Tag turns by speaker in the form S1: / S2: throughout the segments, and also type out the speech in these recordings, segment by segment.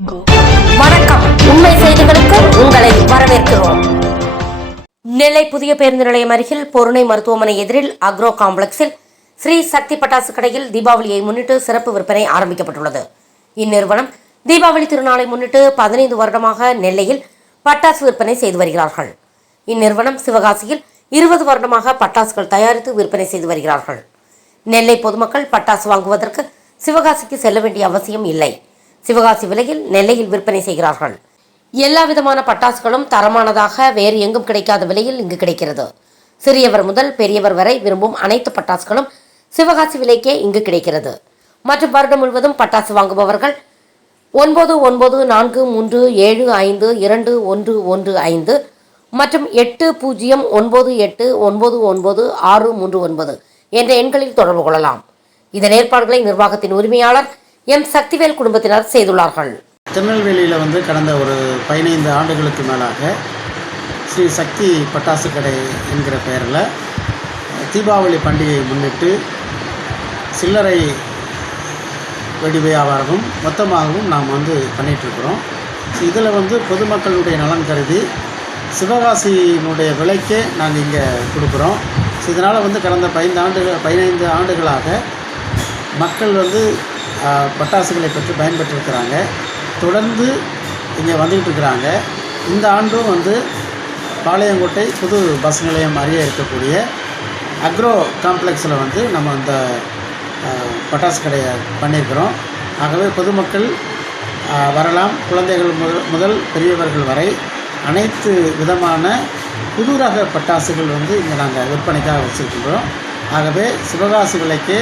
S1: வணக்கம். உண்மை செய்திகளுக்கு உங்களை வரவேற்கிறோம். நெல்லை புதிய பேருந்து நிலையம் அருகில் பொருணை மருத்துவமனை எதிரில் அக்ரோ காம்ப்ளெக்ஸில் ஸ்ரீ சக்தி பட்டாசு கடையில் தீபாவளியை முன்னிட்டு சிறப்பு விற்பனை ஆரம்பிக்கப்பட்டுள்ளது. இந்நிறுவனம் தீபாவளி திருநாளை முன்னிட்டு பதினைந்து வருடமாக நெல்லையில் பட்டாசு விற்பனை செய்து வருகிறார்கள். இந்நிறுவனம் சிவகாசியில் இருபது வருடமாக பட்டாசுகள் தயாரித்து விற்பனை செய்து வருகிறார்கள். நெல்லை பொதுமக்கள் பட்டாசு வாங்குவதற்கு சிவகாசிக்கு செல்ல வேண்டிய அவசியம் இல்லை. சிவகாசி விலையில் நெல்லையில் விற்பனை செய்கிறார்கள். எல்லா விதமான பட்டாசுகளும் தரமானதாக வேறு எங்கும் கிடைக்காத விலையில் இங்கு கிடைக்கிறது. சிறியவர் முதல் பெரியவர் வரை விரும்பும் அனைத்து பட்டாசுகளும் சிவகாசி விலைக்கே இங்கு கிடைக்கிறது. மற்றும் வருடம் முழுவதும் பட்டாசு வாங்குபவர்கள் ஒன்பது ஒன்பது நான்கு மூன்று ஏழு ஐந்து இரண்டு ஒன்று ஒன்று ஐந்து மற்றும் எட்டு பூஜ்ஜியம் ஒன்பது எட்டு ஒன்பது ஒன்பது ஆறு மூன்று ஒன்பது என்ற எண்களில் தொடர்பு கொள்ளலாம். இதன் ஏற்பாடுகளை நிர்வாகத்தின் உரிமையாளர் எம். சக்திவேல் குடும்பத்தினர் செய்துள்ளார்கள்.
S2: திருநெல்வேலியில் வந்து கடந்த ஒரு பதினைந்து ஆண்டுகளுக்கு மேலாக ஸ்ரீ சக்தி பட்டாசு கடை என்கிற பெயரில் தீபாவளி பண்டிகையை முன்னிட்டு சில்லறை வெடி வியாபாரமும் மொத்தமாகவும் நாம் வந்து பண்ணிகிட்ருக்குறோம் இதில் வந்து பொதுமக்களுடைய நலன் கருதி சிவகாசியினுடைய விலைக்கே நாங்கள் இங்கே கொடுக்குறோம். ஸோ இதனால் வந்து கடந்த பதினைந்து ஆண்டுகள் பதினைந்து ஆண்டுகளாக மக்கள் வந்து பட்டாசுகளை பற்றி பயன்பெற்றிருக்கிறாங்க. தொடர்ந்து இங்கே வந்துக்கிட்டு இருக்கிறாங்க. இந்த ஆண்டும் வந்து பாளையங்கோட்டை புது பஸ் நிலையம் அருகே இருக்கக்கூடிய அக்ரோ காம்ப்ளெக்ஸில் வந்து நம்ம இந்த பட்டாசு கடையை பண்ணியிருக்கிறோம். ஆகவே பொதுமக்கள் வரலாம். குழந்தைகள் முதல் முதல் பெரியவர்கள் வரை அனைத்து விதமான புது ரக பட்டாசுகள் வந்து இங்கே நாங்கள் விற்பனைக்காக வச்சுருக்கின்றோம். ஆகவே சிவகாசி விலைக்கே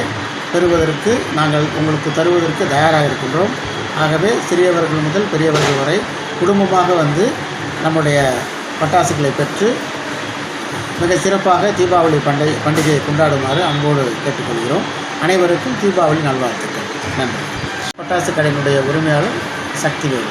S2: பெறுவதற்கு நாங்கள் உங்களுக்கு தருவதற்கு தயாராக இருக்கின்றோம் ஆகவே சிறியவர்கள் முதல் பெரியவர்கள் வரை குடும்பமாக வந்து நம்முடைய பட்டாசுகளை பெற்று மிக சிறப்பாக தீபாவளி பண்டிகை பண்டிகையை கொண்டாடுமாறு அன்போடு கேட்டுக்கொள்கிறோம். அனைவருக்கும் தீபாவளி நல்வாழ்த்துக்கள். நன்றி. பட்டாசு கடையினுடைய உரிமையாளர் சக்திவேல்.